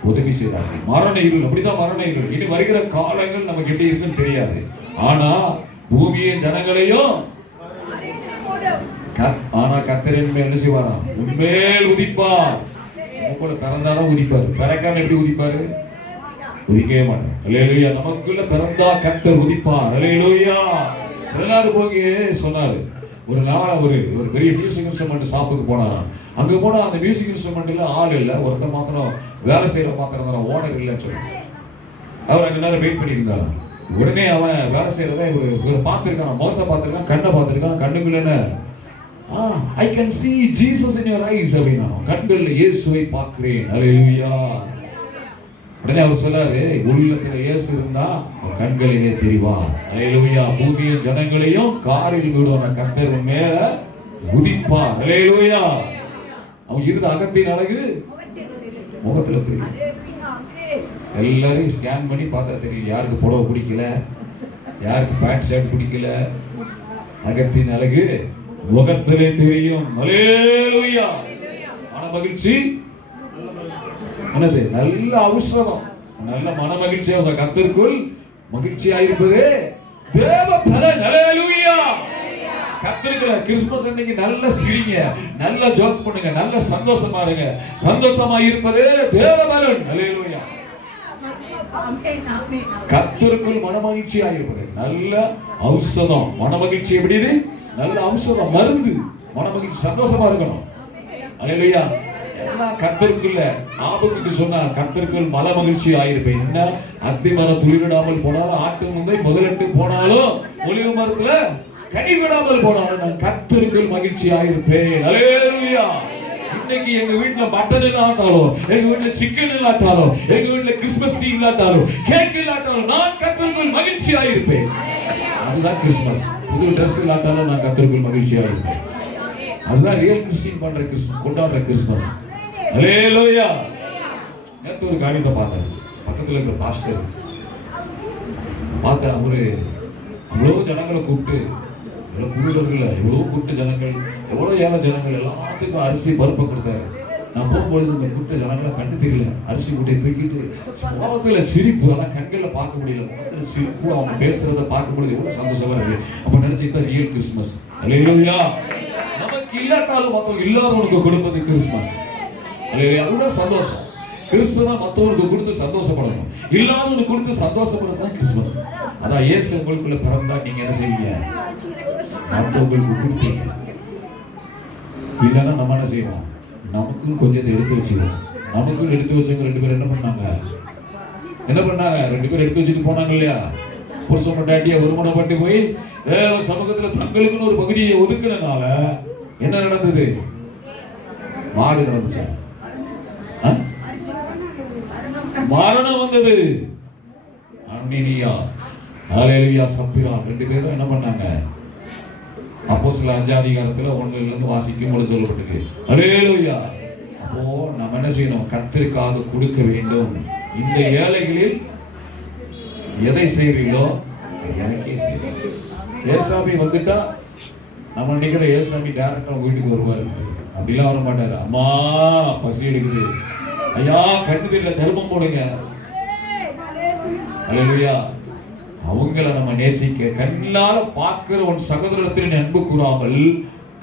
உதவி செய்தாங்க. மரண இருள், அப்படிதான் மரண இருள். இனி வருகிற காலங்கள் நம்ம கிட்ட இருக்குன்னு தெரியாது. ஆனா பூமியை ஜனங்களையும் ஆனா கர்த்தரின் மேல் என்ன செய்வாரா? உண்மையில் உதிப்பார். உங்களை பிறந்தாலும் உதிப்பாரு. பிறக்காம எப்படி உதிப்பாரு? உதிக்கவே மாட்டார். அல்லேலூயா. நமக்குள்ள பிறந்தா கர்த்தர் உதிப்பார். அல்லேலூயா. பிரலாது போகி சொன்னாரு. ஒரு நாள் ஒரு பெரிய மியூசிக் இன்ஸ்ட்ருமெண்ட் ஷாப்புக்கு போனாராம். அங்க போனா அந்த மியூசிக் இன்ஸ்ட்ருமெண்ட்ல ஆள் இல்ல. ஒருத்தர் மாத்திரம் வேலை செய்யற மாத்திரம் ஓனர் இல்லைன்னு சொல்லி அவர் அங்க நேரம் வெயிட் பண்ணிட்டு இருந்தாராம். உடனே அவன் வேலை செய்யறவன் ஒரு பார்த்திருக்கான், முகத்தை பார்த்திருக்கான், கண்ணை பார்த்திருக்கான். கண்ணுக்குள்ளன்னு I can see Jesus in your eyes அப்படினா கண்கள்ல இயேசுவை பார்க்கிறேன். அல்லேலூயா. உடனே அவர் சொல்லாரு, உள்ளத்துல இயேசு இருந்தா கண்களிலே தெரிவார். அல்லேலூயா. பூமியின் ஜனங்களையும் காரில் விடுவான கர்த்தர் மேல உதிப்பார். அல்லேலூயா. அவன் இருந்த அகத்தின் அழகு முகத்துல தெரியும். எல்லாரையும் ஸ்கேன் பண்ணி பார்த்தா தெரியும் யாருக்கு புடவை பிடிக்கல, யாருக்கு பேண்ட் ஷர்ட் பிடிக்கல. அகத்தின் அழகு முகத்திலே தெரியும். அல்லேலூயா. மன மகிழ்ச்சி என்னது? நல்ல ஔஷதம், நல்ல மன மகிழ்ச்சி. கர்த்தருக்குள் மகிழ்ச்சியா இருப்பது தேவ பலன். அல்லேலூயா. கர்த்தருக்குள்ள கிறிஸ்துமஸ் அன்னைக்கு நல்ல சிரிங்க, நல்ல ஜோக் பண்ணுங்க, நல்ல சந்தோஷமா இருங்க. சந்தோஷமா இருப்பது தேவ பலன். அல்லேலூயா. கர்த்தருக்குள் மன மகிழ்ச்சியா இருப்பது நல்ல ஔஷதம். மன மகிழ்ச்சி எப்படி? நல்ல ஔஷதம், மருந்து. மன மகிழ்ச்சி, சந்தோஷமா இருக்கணும். அல்லேலூயா. எல்லாம் கர்த்தருக்குள்ள ஆபத்துக்கு சொன்னா கர்த்தருக்குள் மன மகிழ்ச்சி ஆயிருப்பேன். என்ன அத்தி மரம் துளிவிடாமல் போனாலும், ஆட்டு முந்தை முதலிட்டு போனாலும், ஒலிவு மரத்துல கனி விடாமல் போனாலும் நான் கர்த்தருக்குள் மகிழ்ச்சி ஆயிருப்பேன். அல்லேலூயா. இன்னைக்கு எங்க வீட்டுல மட்டன் இல்லாட்டாலும், எங்க வீட்டுல சிக்கன் இல்லாட்டாலும், எங்க வீட்டுல கிறிஸ்துமஸ் ட்ரீ இல்லாட்டாலும், கேக் இல்லாட்டாலும் நான் கர்த்தருக்குள் மகிழ்ச்சி ஆயிருப்பேன். அதுதான் கிறிஸ்துமஸ். புது ட்ரெஸ் இல்லாட்டாலும் நான் கர்த்தருக்குள் மகிழ்ச்சியா இருப்பேன். அதுதான் ரியல் கிறிஸ்டியன் பண்ற கொண்டாடுற கிறிஸ்துமஸ். அல்லேலூயா. நேத்து ஒரு காரியத்தை பார்த்தேன். பக்கத்துல இருக்கிற பாஸ்டர் பார்த்தா அவரு அவ்வளவு ஜனங்களை கூப்பிட்டு, இவ்வளவு குழுவர்கள், எவ்வளவு கூப்பிட்டு ஜனங்கள், எவ்வளவு ஏழை ஜனங்கள் எல்லாத்துக்கும் அரிசி பருப்பை கொடுத்தாரு. நான் போகும்பொழுது இந்த கூப்பிட்ட ஜனங்களை கண்டு தெரியல. அரிசி கூட்டை தூக்கிட்டு முகத்துல சிரிப்பு, ஆனால் கண்களை பார்க்க முடியல. முகத்துல சிரிப்பு, அவங்க பேசுறத பார்க்க முடியல. எவ்வளவு சந்தோஷமா இருக்கு. அப்ப நினைச்சுதான் ரியல் கிறிஸ்துமஸ். அல்லேலூயா. நமக்கு இல்லாட்டாலும் மத்தவங்க இல்லாதவனுக்கு கொடுப்பது கிறிஸ்துமஸ். அல்லேலூயா. அதுதான் சந்தோஷம். கிறிஸ்துவ மத்தவனுக்கு கொடுத்து சந்தோஷப்படணும், இல்லாதவனுக்கு கொடுத்து சந்தோஷப்படுறது தான் கிறிஸ்துமஸ். அதான் இயேசு உங்களுக்குள்ள பிறந்தா நீங்க என்ன செய்வீங்க? மற்றவங்களுக்கு கொடுப்பீங்க. இல்லைன்னா நம்ம என்ன செய்வோம்? நமக்கும் கொஞ்சத்தை எடுத்து வச்சுக்கணும். நமக்கும் எடுத்து வச்சவங்க 2 பேர் என்ன பண்ணாங்க? 2 பேர் எடுத்து வச்சுட்டு போனாங்க இல்லையா? புருஷன் பொண்டாட்டியை ஒருமனப்பட்டு போய் சமூகத்துல தங்களுக்குன்னு ஒரு பகுதியை ஒதுக்குனனால என்ன நடந்தது? மாடு நடந்துச்சா? மரணம் வந்தது. அன்னினியா ஹல்லேலூயா சப்பிரா 2 பேரும் என்ன பண்ணாங்க? அப்போஸ்தலர் 5 அதிகாரத்துல 1ல இருந்து வாசிக்கும் போது சொல்லப்பட்டிருக்கு. ஹல்லேலூயா. அப்போ நம்ம என்ன செய்யணும்? கர்த்தருக்காக கொடுக்க வேண்டும். இந்த ஏழைகளில் எதை செய்றீங்களோ எனக்கே செய்யுங்க. ஏசாமி வந்துட்டா நம்ம நினைக்கிற ஏசாமி டைரக்டா வீட்டுக்கு வருவாரு. அப்படிலாம் வர மாட்டாரு. அம்மா பசி எடுக்குது, ஐயா கட்டுதில்ல தர்மம் போடுங்க. ஹல்லேலூயா. அவங்கள நம்ம நேசிக்க, கண்ணால பார்க்கிற உன் சகோதரத்தில் அன்பு கூறாமல்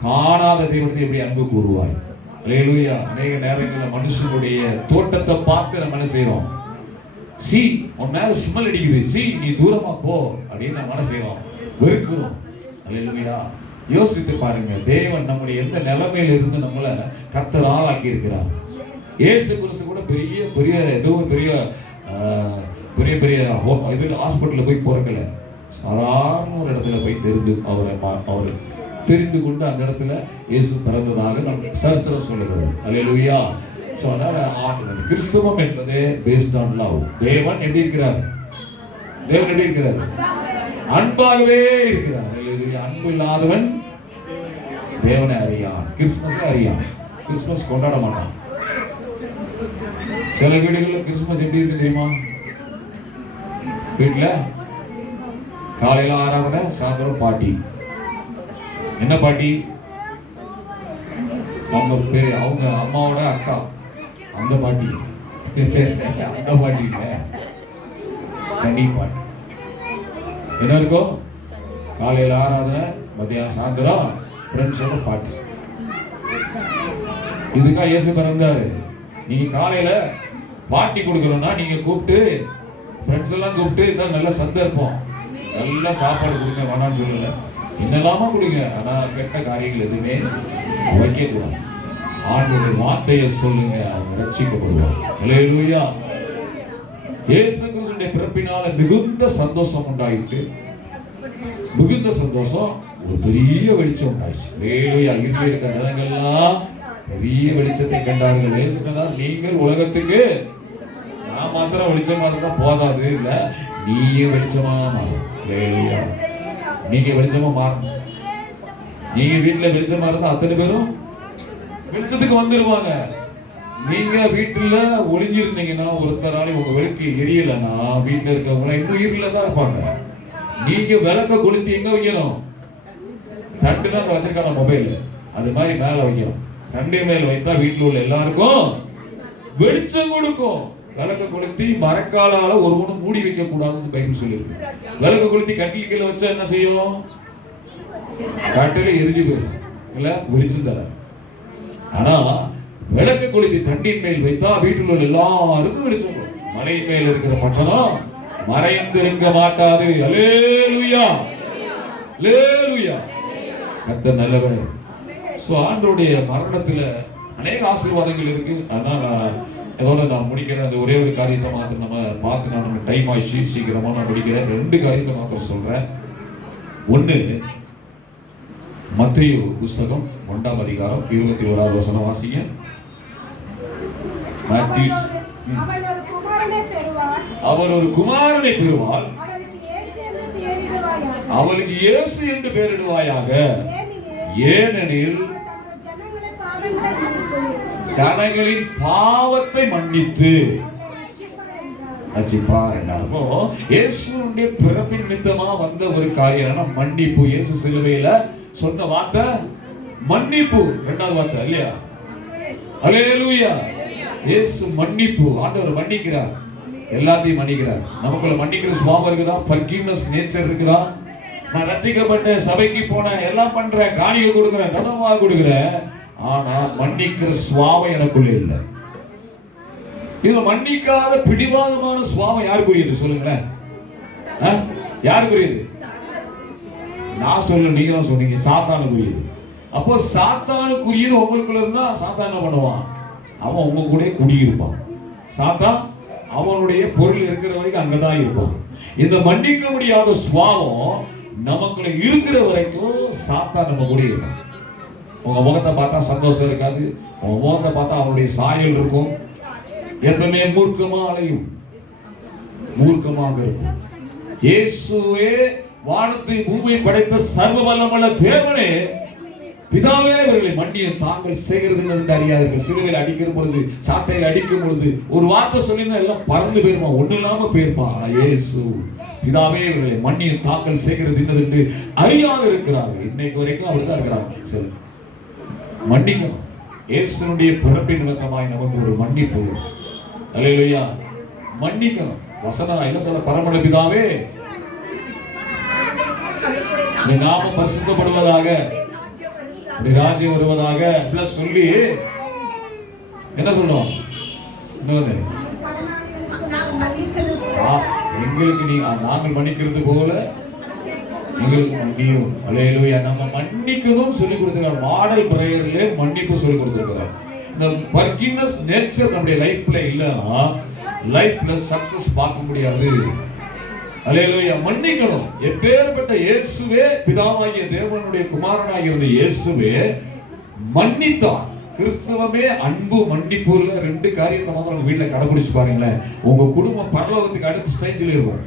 காணாத தெய்வத்தை எப்படி அன்பு கூறுவாய்? ஹல்லேலூயா. அநேக நேரங்களில் மனுஷனுடைய தோட்டத்தை பார்த்து நம்ம என்ன செய்யறோம்? சி உன் மேல ஸ்மெல் அடிக்குது, சி நீ தூரமா போ அப்படின்னு நம்ம என்ன செய்யறோம்? வெறுக்கிறோம். ஹல்லேலூயா. யோசித்து பாருங்க, தேவன் நம்முடைய எந்த நிலைமையில இருந்து நம்மளை கர்த்தர் ஆளாக்கி இருக்கிறார். இயேசு கிறிஸ்து கூட பெரிய பெரிய ஏதோ ஒரு பெரிய பெரிய பெரிய இதில் ஹாஸ்பிட்டலில் போய் பிறக்கல. சாதாரண ஒரு இடத்துல போய் அவர் தெரிந்து கொண்டு அந்த இடத்துல இயேசு பிறந்ததாக நம்ம சரித்திரம் சொல்லுகிறது. ஹல்லேலூயா. ஸோ அதனால கிறிஸ்தவம் என்பது பேஸ்ட் ஆன் லவ். தேவன் எப்படி இருக்கிறார்? தேவன் எப்படி இருக்கிறார்? அன்பாகவே இருக்கிறார். ஹல்லேலூயா. அன்பு இல்லாதவன் தேவனை அறியான், கிறிஸ்துமஸை அறியான், கிறிஸ்துமஸ் கொண்டாட மாட்டான். சில வீடுகளில் கிறிஸ்துமஸ் எப்படி இருக்கு தெரியுமா? வீட்டுல காலையில ஆராதனை, சாயந்தரம் பாட்டி. என்ன பாட்டி? அவங்க அம்மாவோட அக்கா, அந்த பாட்டி. அந்த பாட்டி இல்ல, தனி பாட்டி. என்ன இருக்கும்? காலையில ஆராதனை, மதியம் சாயந்தரம் ஃப்ரெண்ட்ஸோட பாட்டி. இதுக்கா இயேசு பிறந்தாரு. நீங்க காலையில பாட்டி கொடுக்கணும்னா நீங்க கூப்பிட்டு ஃப்ரெண்ட்ஸ் எல்லாம் கூப்பிட்டு இதான் நல்ல சந்தர்ப்பம், நல்லா சாப்பாடு கொடுங்க, வேணான்னு சொல்லல, என்னெல்லாமா கொடுங்க. ஆனா கெட்ட காரியங்கள் எதுவுமே வைக்க கூடாது. ஆண்டவருடைய வார்த்தையை சொல்லுங்க, அவங்க ரட்சிக்கப்படுவாங்க. ஹல்லேலூயா. இயேசு கிறிஸ்துவின் பிறப்பினால மிகுந்த சந்தோஷம் உண்டாயிட்டு, மிகுந்த சந்தோஷம், ஒரு பெரிய வெளிச்சம் உண்டாயிடுச்சு. ஹல்லேலூயா. இருக்க இருக்க ஜனங்கள்லாம் பெரிய வெளிச்சத்தை கண்டார்கள். இயேசு சொன்னார், நீங்கள் உலகத்துக்கு நான் மாத்திரம் வெளிச்சமா இருந்தா போதாது, இல்ல நீயே வெளிச்சமா மாறும். ஹல்லேலூயா. நீங்க வெளிச்சமா மாறணும். நீங்க வீட்டுல வெளிச்சமா இருந்தா அத்தனை பேரும் வெளிச்சத்துக்கு வந்துருவாங்க. நீங்க வீட்டுல ஒளிஞ்சிருந்தீங்கன்னா, ஒருத்தரால உங்க விளக்கு எரியலன்னா வீட்டுல இருக்கவங்க இன்னும் இருள தான் இருப்பாங்க. நீங்க விளக்க கொளுத்தி எங்க வைக்கணும்? தட்டுல அந்த வச்சிருக்கான மொபைல் அது மாதிரி மேல வைக்கணும். தண்டை மேல் வைத்தா வீட்டுல உள்ள எல்லாருக்கும் வெளிச்சம் கொடுக்கும். விளக்க கொளுத்தி மரக்காலால ஒருவனும் மூடி வைக்க கூடாதுன்னு பைபிள் சொல்லிருக்கு. விளக்க கொளுத்தி கட்டில் கீழே வச்சா என்ன செய்யும்? கட்டில எரிஞ்சு போயிடும், இல்ல வெளிச்சம் தர. ஆனா விளக்க கொளுத்தி தண்டின் மேல் வைத்தா வீட்டில் உள்ள எல்லாருக்கும் வெளிச்சம். மலை மேல் இருக்கிற பட்டணம் மறைந்திருக்க மாட்டாது. அல்லேலூயா. அல்லேலூயா. கர்த்தர் நல்லவர். சோ ஆண்டவருடைய மரணத்துல அநேக ஆசீர்வாதங்கள் இருக்கு. அதனால இதோட நான் முடிக்கிறேன். அந்த ஒரே ஒரு காரியத்தை மாத்திரம் நம்ம பார்த்து, நம்ம டைம் ஆயிடுச்சு, சீக்கிரமா நான் முடிக்கிறேன். 2 காரியத்தை மாத்திரம் சொல்றேன். ஒண்ணு, மத்தேயு புத்தகம் 1ஆம் அதிகாரம் 21வது வசனம் வாசிங்க. அவர் ஒரு குமாரனை பெறுவார், அவருக்கு இயேசு என்று பெயரிடுவாயாக, ஏனெனில் ஜனங்களின் பாவத்தை மன்னித்து ரட்சிப்பார் என்றார். அப்போ இயேசுவுடைய பிறப்பின் நிமித்தமா வந்த ஒரு காரியம் மன்னிப்பு. இயேசு சிலுவையில சொன்ன வார்த்தை மன்னிப்பு, 2வது வார்த்தை இல்லையா? அல்லேலூயா. இயேசு மன்னிப்பு. ஆண்டவர் மன்னிக்கிறார், எல்லாத்தையும் மன்னிக்கிறார். நமக்குள்ள மன்னிக்கிற சுபாவம் இருக்குதா? ஃபர்கிவ்னஸ் நேச்சர் இருக்குதா? நான் ரட்சிக்கப்பட்ட சபைக்கு போனேன், எல்லாம் பண்றேன், காணிக்கை கொடுக்கிறேன், தசமாக கொடுக்கிறேன், ஆனா மன்னிக்கிற சுபாவம் எனக்குள்ள இல்லை. இது மன்னிக்காத பிடிவாதமான சுபாவம் யாருக்குரியது சொல்லுங்களேன்? யாருக்குரியது? நான் சொல்ல, நீங்க தான் சொன்னீங்க, சாத்தானுக்குரியது. அப்போ சாத்தானுக்குரியது உங்களுக்குள்ள இருந்தா சாத்தான் என்ன பண்ணுவான்? அவன் உங்க கூட குடியிருப்பான். சாத்தான் அவனுடைய பொருள் இருக்கிற வரைக்கும் அங்கதான் இருப்பான். இந்த மன்னிக்க முடியாத சுபாவம் நமக்குள்ள இருக்கிற வரைக்கும் சாத்தான் நம்ம கூட இருப்பான். உங்க முகத்தை பார்த்தா சந்தோஷம் இருக்காது, உங்க முகத்தை பார்த்தா அவருடைய சாயல் இருக்கும். எப்பவுமே மூர்க்கமா அலையும், மூர்க்கமாக இருக்கும். இயேசுவே வானத்தை பூமியை படைத்த சர்வ வல்லமுள்ள தேவனே, பிதாவே இவர்களை மன்னியும், தாங்கள் செய்கிறது என்று அறியாதீர்கள். சிலுவையில் அடிக்கிற பொழுது, சாட்டையில் அடிக்கும் பொழுது ஒரு வார்த்தை சொல்லினா எல்லாம் பறந்து போயிருமா, ஒண்ணு இல்லாம போயிருப்பான். ஆனா இயேசு, பிதாவே இவர்களை மன்னியும், தாங்கள் செய்கிறது என்று அறியாது இருக்கிறார்கள். இன்னைக்கு வரைக்கும் அப்படிதான் இருக்கிறாங்க. சரி, மன்னிக்கணும். இயேசுனுடைய பிறப்பின் நிமித்தமாய் நமக்கு ஒரு மன்னிப்பு. அல்லேலூயா. மன்னிக்கணும். வசனம் என்ன சொல்ல? பரம பிதாவே நாமம் பரிசுத்தப்படுவதாக, ராஜ்யம் வருவதாக பிளஸ் சொல்லி என்ன சொல்றோம்? எங்களுக்கு நீ நாங்கள் மன்னிக்கிறது போல எங்களுக்கு மன்னியும். அல்லேலூயா. நம்ம மன்னிக்கணும் சொல்லி கொடுத்திருக்கார். மாடல் பிரேயர்ல மன்னிப்பு சொல்லி கொடுத்திருக்கிறார். இந்த ஃபர்கிவ்னஸ் நேச்சர் நம்முடைய லைஃப்ல இல்லைன்னா லைஃப்ல சக்சஸ் பார்க்க முடியாது. அல்லேலூயா. மன்னிக்கணும். எப்பேற்பட்ட இயேசுவே, பிதாவாகிய தேவனுடைய குமாரனாகிய இருந்த இயேசுவே மன்னித்தார். கிறிஸ்தவமே அன்பு மன்னிப்புல ரெண்டு காரியத்தை மாத்திரம் உங்க வீட்டுல கடைபிடிச்சு பாருங்களேன், உங்க குடும்பம் பரலோகத்துக்கு அடுத்த ஸ்டேஜில் இருக்கும்.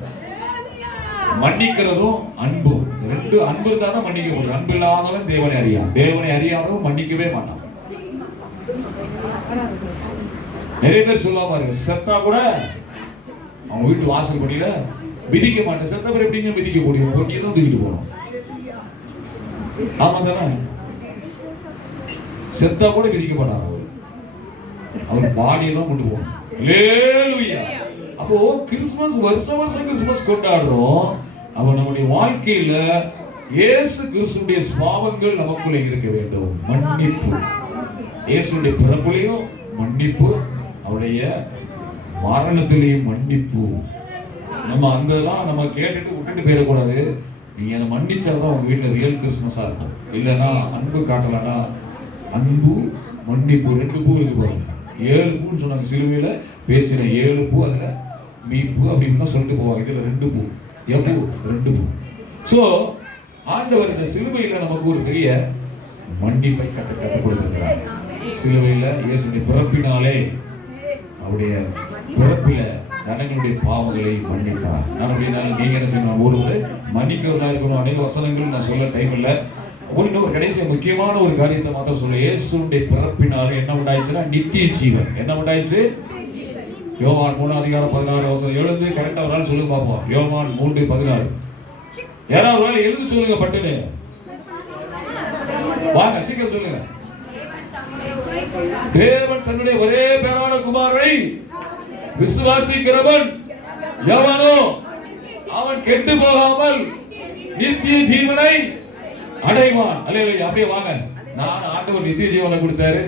மன்னிக்கிறதும் அன்பும், ரெண்டு அன்பு இருந்தா தான் மன்னிக்க முடியும். அன்பு இல்லாதவன் தேவனை அறியான், தேவனை அறியாதவன் மன்னிக்கவே மாட்டான். நிறைய பேர் சொல்லுவாங்க பாருங்க, செத்தா கூட அவங்க வீட்டு வாசல் படியில விதிக்க மாட்டேன். செத்த பேர் எப்படிங்க விதிக்க முடியும்? பொண்ணியை தான் தூக்கிட்டு போகணும். ஆமா தானே? செத்தா கூட விதிக்க மாட்டாங்க. அவர் பாடியை தான் கொண்டு போகணும். அல்லேலூயா. அப்போ கிறிஸ்துமஸ் வருஷம் வருஷம் கிறிஸ்துமஸ் கொண்டாடுறோம். அப்ப நம்முடைய வாழ்க்கையில இயேசு கிறிஸ்துடைய சுபாவங்கள் நமக்குள்ளே இருக்க வேண்டும். மன்னிப்பு, இயேசுடைய பிறப்பிலையும் மன்னிப்பு, அவருடைய மரணத்திலேயும் மன்னிப்பு. நம்ம அங்கெல்லாம் நம்ம கேட்டுட்டு விட்டுட்டு போயிடக்கூடாது. நீங்க என்ன மன்னிச்சாதான் உங்க வீட்டுல ரியல் கிறிஸ்துமஸா இருக்கும். இல்லைன்னா அன்பு காட்டலன்னா, அன்பு மன்னிப்பு ரெண்டு பூ இருக்கு பாருங்க. 7 பூன்னு சொன்னாங்க சிலுவையில பேசின 7 பூ, அதுல மீட்பு அப்படின்னு சொல்லிட்டு போவாங்க. இதுல 2 பூ. எப்போ 2 பூ. சோ ஆண்டவர் இந்த சிலுவையில நமக்கு ஒரு பெரிய மன்னிப்பை கற்றுக் கொடுத்திருக்கிறார். சிலுவையில இயேசுவின் பிறப்பினாலே, அவருடைய பிறப்பில ஜனங்களுடைய பாவங்களை மன்னித்தார். நான் அப்படின்னா நீங்க என்ன செய்யணும்? ஒரு மன்னிக்கிறதா இருக்கணும். அநேக வசனங்கள் நான் சொல்ல டைம் இல்லை. இன்னொரு கடைசி முக்கியமான ஒரு காரியத்தை மாத்திரம் சொல்ல. இயேசுடைய பிறப்பினால என்ன உண்டாயிடுச்சுன்னா நித்திய ஜீவன். என்ன உண்டாயிடுச்சு? யோவான் 3:16 எழுந்து கரெக்டா ஒரு நாள் சொல்லுங்க பாப்போம். யோவான் 3:16. யாராவது ஒரு நாள் எழுந்து சொல்லுங்க பட்டுன்னு. வாங்க சீக்கிரம் சொல்லுங்க. தேவன் தன்னுடைய ஒரே பேரான குமாரனை விசுவாசிக்கிறவன் எவனோ அவன் கெட்டு போகாமல் நித்திய ஜீவனை அடைவான். அல்லேலூயா. அப்படியே வாங்க. நான் ஆண்டவர் நித்திய ஜீவனை கொடுத்தாரு,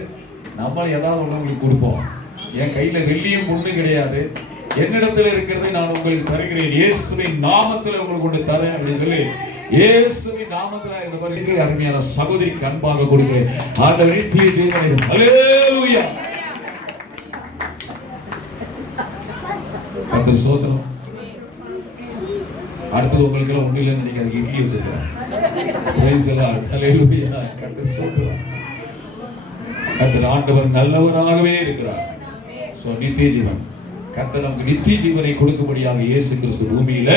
நம்மளும் ஏதாவது ஒண்ணு உங்களுக்கு கொடுப்போம். என் கையில வெள்ளியும் பொண்ணும் கிடையாது, என்னிடத்துல இருக்கிறதை நான் உங்களுக்கு தருகிறேன். இயேசுவின் நாமத்துல உங்களுக்கு கொண்டு தரேன் அப்படின்னு சொல்லி இயேசுவின் நாமத்துல இந்த மாதிரி அருமையான சகோதரிக்கு அன்பாக கொடுக்கிறேன். ஆண்டவர் நித்திய ஜீவனை. அல்லேலூயா. கர்த்தர் சோதரம். அடுத்தது உங்களுக்கு எல்லாம் ஒண்ணு இல்லைன்னு நினைக்காது. இட்லி வச்சிருக்கிறேன். கர்த்தர் சோதரம். கர்த்தர் ஆண்டவர் நல்லவராகவே இருக்கிறார். நித்திய ஜீவன் கர்த்தர் நமக்கு நித்திய ஜீவனை கொடுக்கும்படியாக இயேசு கிறிஸ்து பூமியில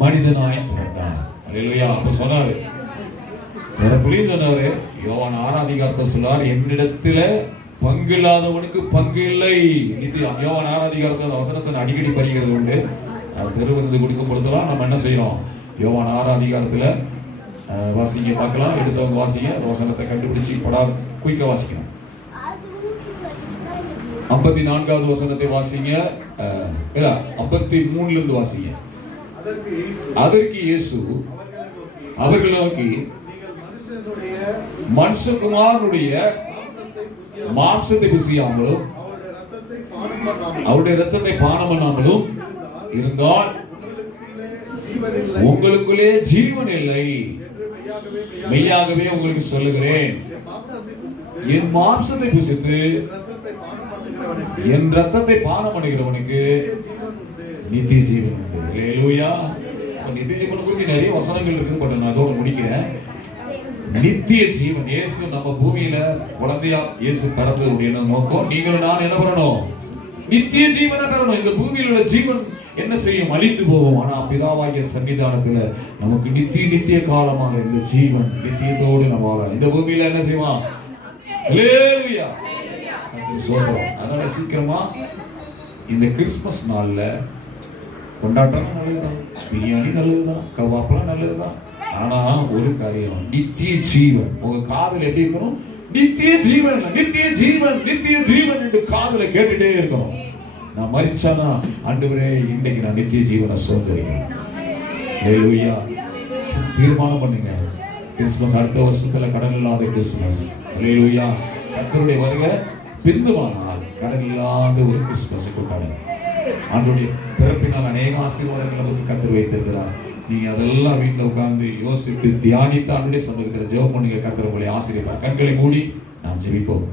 மனிதனாய் பிறந்தார். அல்லேலூயா. அப்ப சொன்னாரு, வேற புரியும் சொன்னாரு. யோவான் 6:10 சொன்னார், என்னிடத்துல பங்கு இல்லாதவனுக்கு பங்கு இல்லை. யோவான் 6:10 வசனத்தை அடிக்கடி படிக்கிறது உண்டு. திருவிருந்து கொடுக்கும் பொழுதுலாம் நம்ம என்ன செய்யறோம்? யோவான் 6:10 வாசிங்க பார்க்கலாம். எடுத்தவங்க வாசிங்க. வசனத்தை கண்டுபிடிச்சு குயிக்க வாசிக்கணும். 54வது வசனத்தை வாசிங்க. இல்ல 53ல இருந்து வாசிங்க. அதற்கு இயேசு அவர்களை நோக்கி, மனுஷகுமாரனுடைய மாம்சத்தை புசியாமலும் அவருடைய ரத்தத்தை பானம் பண்ணாமலும் இருந்தால் உங்களுக்குள்ளே ஜீவன் இல்லை. மெய்யாகவே உங்களுக்கு சொல்லுகிறேன், என் மாம்சத்தை புசித்து என் ரத்தத்தை பானம் பண்ணுகிறவனுக்கு நித்திய ஜீவன் உண்டு. அல்லேலூயா. நித்திய ஜீவனை குறித்து நிறைய வசனங்கள் இருக்குது. பட் நான் அதோட முடிக்கிறேன். நித்திய ஜீவன். இயேசு நம்ம பூமியில குழந்தையா இயேசு பிறந்ததுடைய நோக்கம் நீங்கள் நான் என்ன பண்ணணும்? நித்திய ஜீவனை பெறணும். இந்த பூமியில் உள்ள ஜீவன் என்ன செய்யும்? அழிந்து போகும். ஆனா பிதாவாகிய சன்னிதானத்துல நமக்கு நித்திய காலமாக இந்த ஜீவன் நித்தியத்தோடு நம்ம வாழ இந்த பூமியில என்ன செய்வான்? ஹல்லேலூயா. சொல்றோம். அதனால சீக்கிரமா இந்த கிறிஸ்துமஸ் நாள்ல கொண்டாட்டம் நல்லதுதான், பிரியாணி நல்லதுதான், கவாப்பெல்லாம் நல்லதுதான். ஆனா ஒரு காரியம், நித்திய ஜீவன் உங்க காதுல எப்படி இருக்கணும்? நித்திய ஜீவன், நித்திய ஜீவன், நித்திய ஜீவன் என்று காதுல கேட்டுட்டே இருக்கணும். நான் மரிச்சானா ஆண்டவரே இன்னைக்கு நான் நித்திய ஜீவனை சுதந்திரிக்கிறேன். ஹல்லேலூயா. தீர்மானம் பண்ணுங்க. கிறிஸ்துமஸ் அடுத்த வருஷத்துல கடன் இல்லாத கிறிஸ்துமஸ். ஹல்லேலூயா. கர்த்தருடைய வருகை பின்னுவானால் கடன் இல்லாத ஒரு கிறிஸ்துமஸை கொண்டாடுங்க. ஆண்டவருடைய பிறப்பினால் அநேக ஆசீர்வாதங்களை நமக்கு கர்த்தர் வைத்திருக்கிறார். நீங்க அதெல்லாம் வீட்டில் உட்கார்ந்து யோசித்து தியானித்து ஆண்டவருடைய சமூகத்தில் ஜெபம் பண்ணுங்க. கர்த்தர் உங்களை ஆசீர்வதிப்பார். கண்களை மூடி நாம் ஜெபிப்போம்.